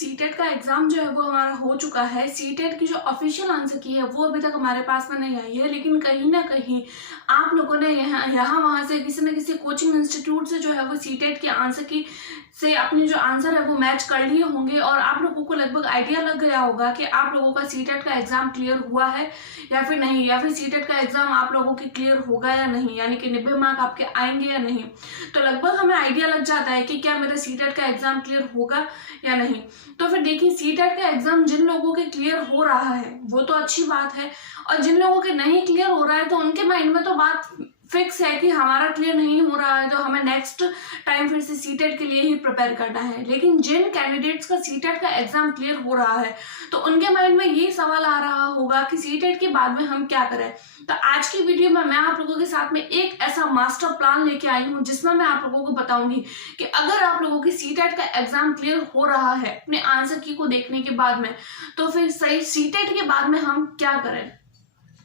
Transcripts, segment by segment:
CTET का exam जो है वो हमारा हो चुका है। सीटेट की जो ऑफिशियल आंसर की है वो अभी तक हमारे पास में नहीं आई है, लेकिन कहीं ना कहीं आप लोगों ने यहाँ वहाँ से किसी न किसी कोचिंग इंस्टीट्यूट से जो है वो सीटेट के आंसर की से अपने जो आंसर है वो मैच कर लिए होंगे और आप लोगों को लगभग आइडिया लग गया होगा कि आप लोगों का सीटेट का एग्ज़ाम क्लियर हुआ है या फिर नहीं, या फिर सीटेट का एग्ज़ाम आप लोगों के क्लियर होगा या नहीं, यानी कि 90 मार्क आपके आएंगे या नहीं। तो लगभग हमें आइडिया लग जाता है कि क्या मेरा सीटेट का एग्ज़ाम क्लियर होगा या नहीं। तो फिर देखिए, सीटेट का एग्ज़ाम जिन लोगों के क्लियर हो रहा है वो तो अच्छी बात है, और जिन लोगों के नहीं क्लियर हो रहा है तो उनके माइंड में तो बात फिक्स है कि हमारा क्लियर नहीं हो रहा है तो हमें नेक्स्ट टाइम फिर से सीटेट के लिए ही प्रिपेयर करना है। लेकिन जिन कैंडिडेट्स का सीटेट का एग्जाम क्लियर हो रहा है तो उनके माइंड में ये सवाल आ रहा होगा कि सीटेट के बाद में हम क्या करें। तो आज की वीडियो में मैं आप लोगों के साथ में एक ऐसा मास्टर प्लान लेके आई हूँ जिसमें मैं आप लोगों को बताऊंगी कि अगर आप लोगों की सीटेट का एग्जाम क्लियर हो रहा है अपने आंसर की को देखने के बाद में, तो फिर सही सीटेट के बाद में हम क्या करें।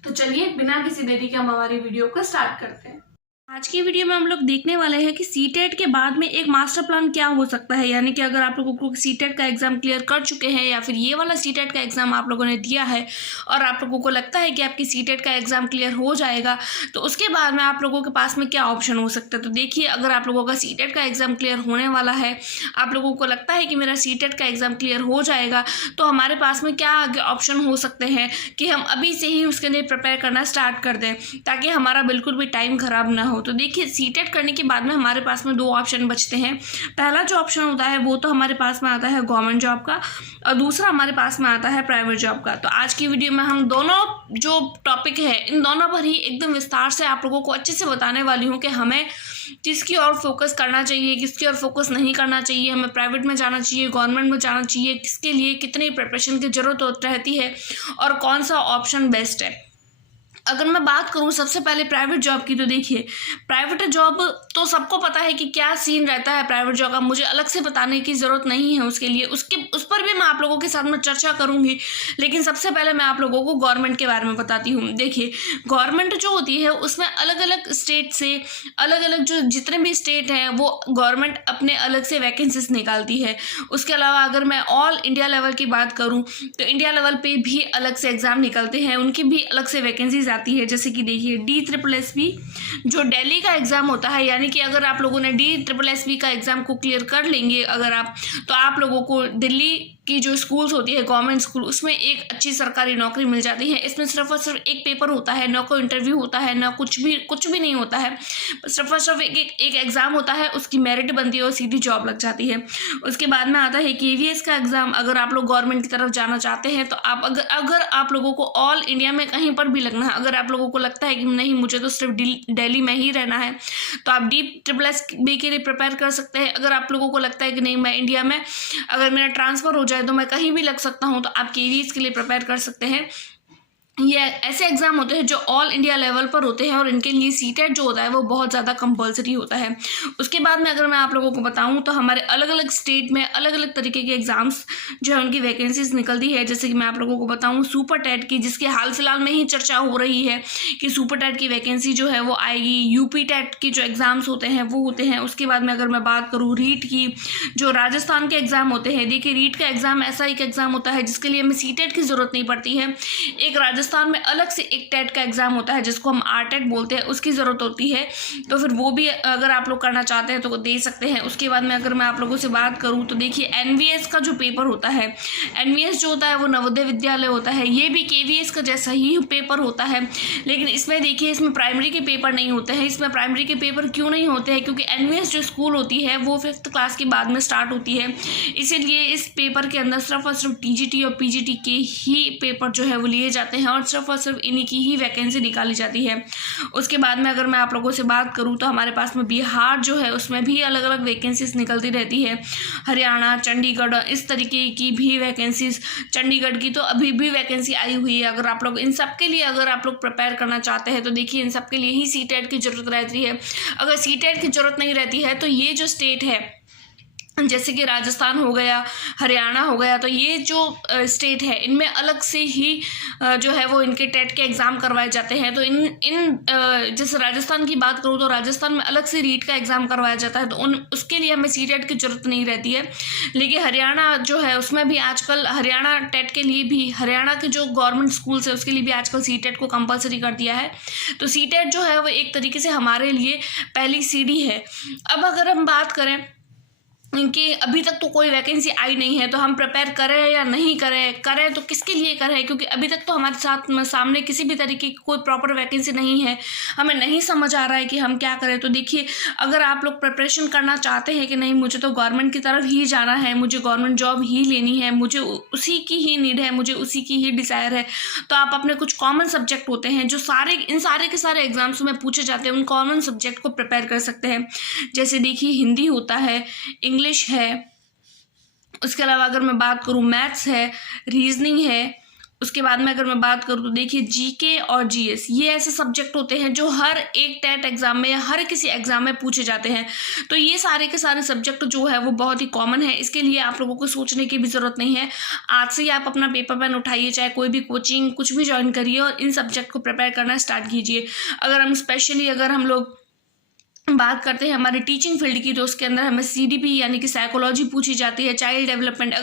तो चलिए बिना किसी देरी के हम हमारी वीडियो को स्टार्ट करते हैं। आज की वीडियो में हम लोग देखने वाले हैं कि सीटेट के बाद में एक मास्टर प्लान क्या हो सकता है, यानी कि अगर आप लोगों को सीटेट का एग्जाम क्लियर कर चुके हैं या फिर ये वाला सीटेट का एग्जाम आप लोगों ने दिया है और आप लोगों को लगता है कि आपकी सीटेट का एग्जाम क्लियर हो जाएगा, तो उसके बाद में आप लोगों के पास में क्या ऑप्शन हो सकता है। तो देखिए, अगर आप लोगों का सीटेट का एग्जाम क्लियर होने वाला है, आप लोगों को लगता है कि मेरा सीटेट का एग्जाम क्लियर हो जाएगा, तो हमारे पास में क्या आगे ऑप्शन हो सकते हैं कि हम अभी से ही उसके लिए प्रिपेयर करना स्टार्ट कर दें ताकि हमारा बिल्कुल भी टाइम खराब ना हो। तो देखिए, सीटेट करने के बाद में हमारे पास में दो ऑप्शन बचते हैं। पहला जो ऑप्शन होता है वो तो हमारे पास में आता है गवर्नमेंट जॉब का, और दूसरा हमारे पास में आता है प्राइवेट जॉब का। तो आज की वीडियो में हम दोनों जो टॉपिक है इन दोनों पर ही एकदम विस्तार से आप लोगों को अच्छे से बताने वाली हूँ कि हमें किसकी ओर फोकस करना चाहिए, किसकी ओर फोकस नहीं करना चाहिए, हमें प्राइवेट में जाना चाहिए, गवर्नमेंट में जाना चाहिए, किसके लिए कितनी प्रिपरेशन की जरूरत रहती है और कौन सा ऑप्शन बेस्ट है। अगर मैं बात करूं सबसे पहले प्राइवेट जॉब की, तो देखिए, प्राइवेट जॉब तो सबको पता है कि क्या सीन रहता है प्राइवेट जॉब का, मुझे अलग से बताने की ज़रूरत नहीं है उसके लिए, उस पर भी मैं आप लोगों के साथ में चर्चा करूंगी। लेकिन सबसे पहले मैं आप लोगों को गवर्नमेंट के बारे में बताती हूँ। देखिए, गवर्नमेंट जो होती है उसमें अलग अलग स्टेट से अलग अलग जो जितने भी स्टेट हैं वो गवर्नमेंट अपने अलग से वैकेंसीज निकालती है। उसके अलावा अगर मैं ऑल इंडिया लेवल की बात करूँ तो इंडिया लेवल पे भी अलग से एग्ज़ाम निकलते हैं, उनकी भी अलग से वैकेंसीज आती है। जैसे कि देखिए, DSSB जो दिल्ली का एग्जाम होता है, यानी कि अगर आप लोगों ने DSSB का एग्जाम को क्लियर कर लेंगे अगर आप, तो आप लोगों को दिल्ली की जो स्कूल्स होती है गवर्नमेंट स्कूल, उसमें एक अच्छी सरकारी नौकरी मिल जाती है। इसमें सिर्फ और सिर्फ एक पेपर होता है, ना कोई इंटरव्यू होता है, ना कुछ भी नहीं होता है, सिर्फ और सिर्फ एक एग्ज़ाम होता है, उसकी मेरिट बनती है और सीधी जॉब लग जाती है। उसके बाद में आता है KVS का एग्ज़ाम। अगर आप लोग गवर्नमेंट की तरफ जाना चाहते हैं तो आप अगर आप लोगों को ऑल इंडिया में कहीं पर भी लगना है, अगर आप लोगों को लगता है कि नहीं मुझे तो सिर्फ दिल्ली में ही रहना है, तो आप DSSB के लिए प्रिपेयर कर सकते हैं। अगर आप लोगों को लगता है कि नहीं मैं इंडिया में अगर मेरा ट्रांसफ़र हो जाए तो मैं कहीं भी लग सकता हूँ, तो आप KVS के लिए प्रिपेयर कर सकते हैं। ये ऐसे एग्जाम होते हैं जो ऑल इंडिया लेवल पर होते हैं और इनके लिए सीटेट जो होता है वो बहुत ज़्यादा कंपलसरी होता है। उसके बाद में अगर मैं आप लोगों को बताऊं तो हमारे अलग अलग स्टेट में अलग अलग तरीके के एग्जाम्स जो है उनकी वैकेंसीज निकलती है। जैसे कि मैं आप लोगों को बताऊं सुपर टेट की, जिसकी हाल फिलहाल में ही चर्चा हो रही है कि सुपर टेट की वैकेंसी जो है वो आएगी। UP टेट की जो एग्ज़ाम्स होते हैं वो होते हैं। उसके बाद में अगर मैं बात करूँ रीट की, जो राजस्थान के एग्ज़ाम होते हैं, देखिए रीट का एग्ज़ाम ऐसा एक एग्ज़ाम होता है जिसके लिए हमें सीटेट की ज़रूरत नहीं पड़ती है। एक राजस्थान में अलग से एक टेट का एग्जाम होता है जिसको हम RTET बोलते हैं, उसकी ज़रूरत होती है। तो फिर वो भी अगर आप लोग करना चाहते हैं तो दे सकते हैं। उसके बाद में अगर मैं आप लोगों से बात करूं तो देखिए, NVS का जो पेपर होता है, NVS जो होता है वो नवोदय विद्यालय होता है। ये भी KVS का जैसा ही पेपर होता है, लेकिन इसमें देखिए इसमें प्राइमरी के पेपर नहीं होते हैं। इसमें प्राइमरी के पेपर क्यों नहीं होते हैं? क्योंकि NVS जो स्कूल होती है वो 5th क्लास के बाद में स्टार्ट होती है, इसीलिए इस पेपर के अंदर सिर्फ और सिर्फ TGT और PGT के ही पेपर जो है वो लिए जाते हैं और सिर्फ सिर्फ इन्हीं की ही वैकेंसी निकाली जाती है। उसके बाद में अगर मैं आप लोगों से बात करूं तो हमारे पास में बिहार जो है उसमें भी अलग अलग वैकेंसीज निकलती रहती है। हरियाणा, चंडीगढ़, इस तरीके की भी वैकेंसीज, चंडीगढ़ की तो अभी भी वैकेंसी आई हुई है। अगर आप लोग इन सब के लिए अगर आप लोग प्रिपेयर करना चाहते हैं तो देखिए इन सब के लिए ही सीटेट की ज़रूरत रहती है। अगर सीटेट की ज़रूरत नहीं रहती है तो ये जो स्टेट है जैसे कि राजस्थान हो गया, हरियाणा हो गया, तो ये जो स्टेट है इनमें अलग से ही जो है वो इनके टेट के एग्ज़ाम करवाए जाते हैं। तो जैसे राजस्थान की बात करूँ तो राजस्थान में अलग से रीट का एग्ज़ाम करवाया जाता है, तो उसके लिए हमें सीटेट की ज़रूरत नहीं रहती है। लेकिन हरियाणा जो है उसमें भी आजकल हरियाणा टेट के लिए भी, हरियाणा के जो गवर्नमेंट स्कूल्स है उसके लिए भी आजकल सीटेट को कंपलसरी कर दिया है। तो सीटेट जो है वो एक तरीके से हमारे लिए पहली सीढ़ी है। अब अगर हम बात करें कि अभी तक तो कोई वैकेंसी आई नहीं है, तो हम प्रिपेयर करें या नहीं करें तो किसके लिए करें, क्योंकि अभी तक तो हमारे सामने किसी भी तरीके की कोई प्रॉपर वैकेंसी नहीं है, हमें नहीं समझ आ रहा है कि हम क्या करें। तो देखिए, अगर आप लोग प्रिपरेशन करना चाहते हैं कि नहीं मुझे तो गवर्नमेंट की तरफ ही जाना है, मुझे गवर्नमेंट जॉब ही लेनी है, मुझे उसी की ही नीड है, मुझे उसी की ही डिज़ायर है, तो आप अपने कुछ कॉमन सब्जेक्ट होते हैं जो इन सारे के सारे एग्जाम्स में पूछे जाते हैं, उन कॉमन सब्जेक्ट को प्रिपेयर कर सकते हैं। जैसे देखिए, हिंदी होता है, इंग्लिश है, उसके अलावा अगर मैं बात करूँ मैथ्स है, रीजनिंग है, उसके बाद में अगर मैं बात करूँ तो देखिए जीके और जीएस, ये ऐसे सब्जेक्ट होते हैं जो हर एक टेट एग्जाम में या हर किसी एग्जाम में पूछे जाते हैं। तो ये सारे के सारे सब्जेक्ट जो है वो बहुत ही कॉमन है, इसके लिए आप लोगों को सोचने की भी ज़रूरत नहीं है। आज से ही आप अपना पेपर पेन उठाइए, चाहे कोई भी कोचिंग कुछ भी ज्वाइन करिए और इन सब्जेक्ट को प्रिपेयर करना स्टार्ट कीजिए। अगर हम लोग बात करते हैं हमारे टीचिंग फील्ड की, तो उसके अंदर हमें सीडीपी यानी कि साइकोलॉजी पूछी जाती है, चाइल्ड डेवलपमेंट।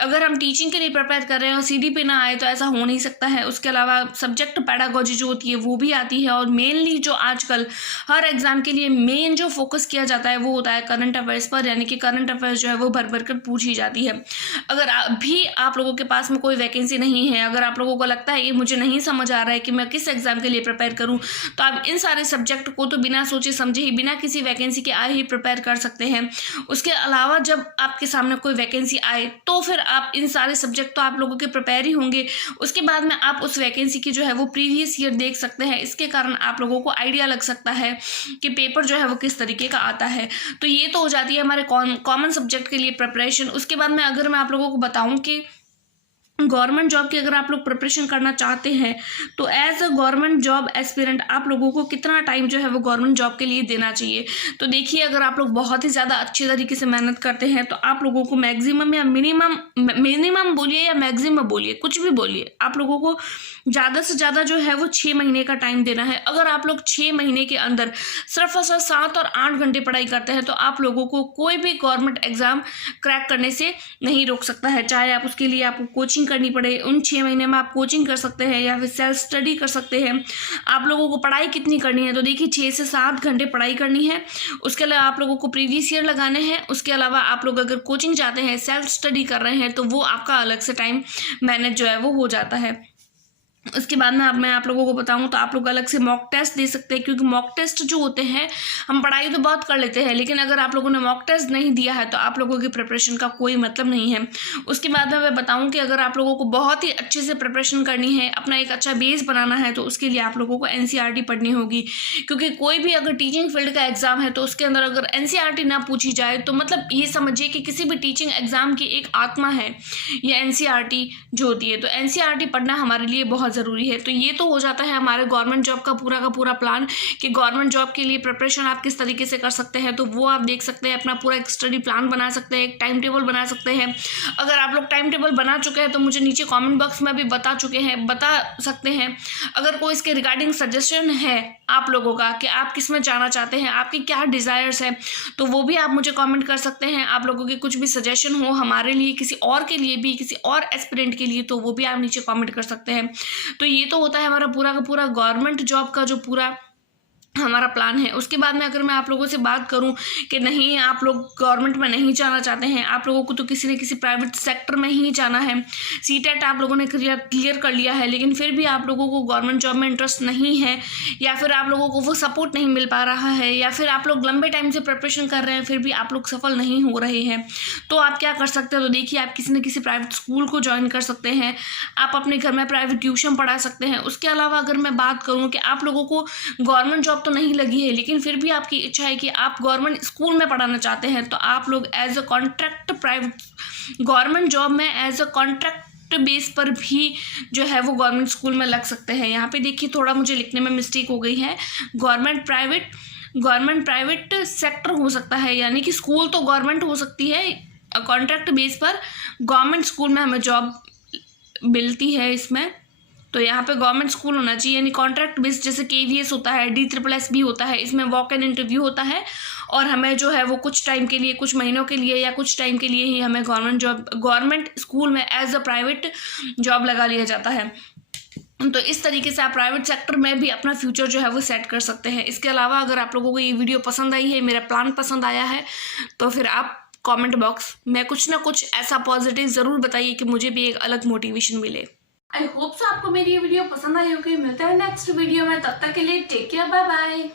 अगर हम टीचिंग के लिए प्रिपेयर कर रहे हैं और सीडीपी ना आए तो ऐसा हो नहीं सकता है। उसके अलावा सब्जेक्ट पेडागोजी जो होती है वो भी आती है, और मेनली जो आजकल हर एग्जाम के लिए मेन जो फोकस किया जाता है वो होता है करंट अफेयर्स पर, यानी कि करंट अफेयर्स जो है वो भर भर कर पूछी जाती है। अगर अभी आप लोगों के पास में कोई वैकेंसी नहीं है, अगर आप लोगों को लगता है कि मुझे नहीं समझ आ रहा है कि मैं किस एग्जाम के लिए प्रिपेयर करूँ, तो आप इन सारे सब्जेक्ट को तो बिना सोचे समझे ही, बिना किसी वैकेंसी के आए ही प्रिपेयर कर सकते हैं। उसके अलावा जब आपके सामने कोई वैकेंसी आए तो फिर आप इन सारे सब्जेक्ट तो आप लोगों के प्रिपेयर ही होंगे, उसके बाद में आप उस वैकेंसी की जो है वो प्रीवियस ईयर देख सकते हैं। इसके कारण आप लोगों को आइडिया लग सकता है कि पेपर जो है वो किस तरीके का आता है। तो ये तो हो जाती है हमारे कॉमन सब्जेक्ट के लिए प्रिपरेशन। उसके बाद में अगर मैं आप लोगों को बताऊं कि गवर्नमेंट जॉब की अगर आप लोग प्रिपरेशन करना चाहते हैं तो as a government job aspirant आप लोगों को कितना टाइम जो है वो गवर्नमेंट जॉब के लिए देना चाहिए। तो देखिए, अगर आप लोग बहुत ही ज़्यादा अच्छे तरीके से मेहनत करते हैं तो आप लोगों को मैक्सिमम या मिनिमम बोलिए या मैक्सिमम बोलिए, कुछ भी बोलिए, आप लोगों को ज़्यादा से ज़्यादा जो है वो 6 महीने का टाइम देना है। अगर आप लोग 6 महीने के अंदर सिर्फ और सिर्फ 7 और 8 घंटे पढ़ाई करते हैं तो आप लोगों को कोई भी गवर्नमेंट एग्जाम क्रैक करने से नहीं रोक सकता है। चाहे आप उसके लिए आपको कोचिंग करनी पड़े, उन 6 महीने में आप कोचिंग कर सकते हैं या फिर सेल्फ स्टडी कर सकते हैं। आप लोगों को पढ़ाई कितनी करनी है, तो देखिए 6 से 7 घंटे पढ़ाई करनी है। उसके अलावा आप लोगों को प्रीवियस ईयर लगाने हैं। उसके अलावा आप लोग अगर कोचिंग चाहते हैं, सेल्फ स्टडी कर रहे हैं, तो वो आपका अलग से टाइम मैनेज जो है वो हो जाता है। उसके बाद में मैं आप लोगों को बताऊं तो आप लोग अलग से मॉक टेस्ट दे सकते हैं, क्योंकि मॉक टेस्ट जो होते हैं, हम पढ़ाई तो बहुत कर लेते हैं लेकिन अगर आप लोगों ने मॉक टेस्ट नहीं दिया है तो आप लोगों की प्रिपरेशन का कोई मतलब नहीं है। उसके बाद में मैं बताऊं कि अगर आप लोगों को बहुत ही अच्छे से प्रिपरेशन करनी है, अपना एक अच्छा बेस बनाना है, तो उसके लिए आप लोगों को NCERT पढ़नी होगी। क्योंकि कोई भी अगर टीचिंग फील्ड का एग्जाम है तो उसके अंदर अगर NCERT ना पूछी जाए तो मतलब ये समझिए कि किसी भी टीचिंग एग्जाम की एक आत्मा है ये NCERT जो होती है। तो NCERT पढ़ना हमारे लिए बहुत ज़रूरी है। तो ये तो हो जाता है हमारे गवर्नमेंट जॉब का पूरा प्लान कि गवर्नमेंट जॉब के लिए प्रिपरेशन आप किस तरीके से कर सकते हैं। तो वो आप देख सकते हैं, अपना पूरा एक स्टडी प्लान बना सकते हैं, एक टाइम टेबल बना सकते हैं। अगर आप लोग टाइम टेबल बना चुके हैं तो मुझे नीचे कमेंट बॉक्स में भी बता सकते हैं। अगर कोई इसके रिगार्डिंग सजेशन है आप लोगों का कि आप किस में जाना चाहते हैं, आपकी क्या डिज़ायर्स है, तो वो भी आप मुझे कमेंट कर सकते हैं। आप लोगों के कुछ भी सजेशन हो हमारे लिए, किसी और के लिए भी, किसी और एस्पिरेंट के लिए, तो वो भी आप नीचे कमेंट कर सकते हैं। तो ये तो होता है हमारा पूरा का पूरा गवर्नमेंट जॉब का जो पूरा हमारा प्लान है। उसके बाद में अगर मैं आप लोगों से बात करूं कि नहीं आप लोग गवर्नमेंट में नहीं जाना चाहते हैं, आप लोगों को तो किसी न किसी प्राइवेट सेक्टर में ही जाना है, सीटेट आप लोगों ने क्लियर कर लिया है लेकिन फिर भी आप लोगों को गवर्नमेंट जॉब में इंटरेस्ट नहीं है, या फिर आप लोगों को वो सपोर्ट नहीं मिल पा रहा है, या फिर आप लोग लंबे टाइम से प्रिपरेशन कर रहे हैं फिर भी आप लोग सफल नहीं हो रहे हैं, तो आप क्या कर सकते हैं। तो देखिए, आप किसी न किसी प्राइवेट स्कूल को ज्वाइन कर सकते हैं, आप अपने घर में प्राइवेट ट्यूशन पढ़ा सकते हैं। उसके अलावा अगर मैं बात करूँ कि आप लोगों को गवर्नमेंट जॉब तो नहीं लगी है लेकिन फिर भी आपकी इच्छा है कि आप गवर्नमेंट स्कूल में पढ़ाना चाहते हैं, तो आप लोग as a contract private government job में एज अ कॉन्ट्रैक्ट बेस पर भी जो है वो गवर्नमेंट स्कूल में लग सकते हैं। यहाँ पे देखिए थोड़ा मुझे लिखने में मिस्टेक हो गई है, government private government private sector हो सकता है, यानी कि स्कूल तो गवर्नमेंट हो सकती है, कॉन्ट्रैक्ट बेस पर गवर्नमेंट स्कूल में हमें जॉब मिलती है इसमें। तो यहाँ पे गवर्नमेंट स्कूल होना चाहिए, यानी कॉन्ट्रैक्ट बेस, जैसे KVS होता है, DSSS भी होता है, इसमें वॉक इन इंटरव्यू होता है और हमें जो है वो कुछ टाइम के लिए, कुछ महीनों के लिए या कुछ टाइम के लिए ही हमें गवर्नमेंट स्कूल में एज अ प्राइवेट जॉब लगा लिया जाता है। तो इस तरीके से आप प्राइवेट सेक्टर में भी अपना फ्यूचर जो है वो सेट कर सकते हैं। इसके अलावा अगर आप लोगों को ये वीडियो पसंद आई है, मेरा प्लान पसंद आया है, तो फिर आप कमेंट बॉक्स में कुछ ना कुछ ऐसा पॉजिटिव ज़रूर बताइए कि मुझे भी एक अलग मोटिवेशन मिले। आई होप सो आपको मेरी ये वीडियो पसंद आई होगी। मिलता है नेक्स्ट वीडियो में, तब तक के लिए टेक केयर, बाय बाय।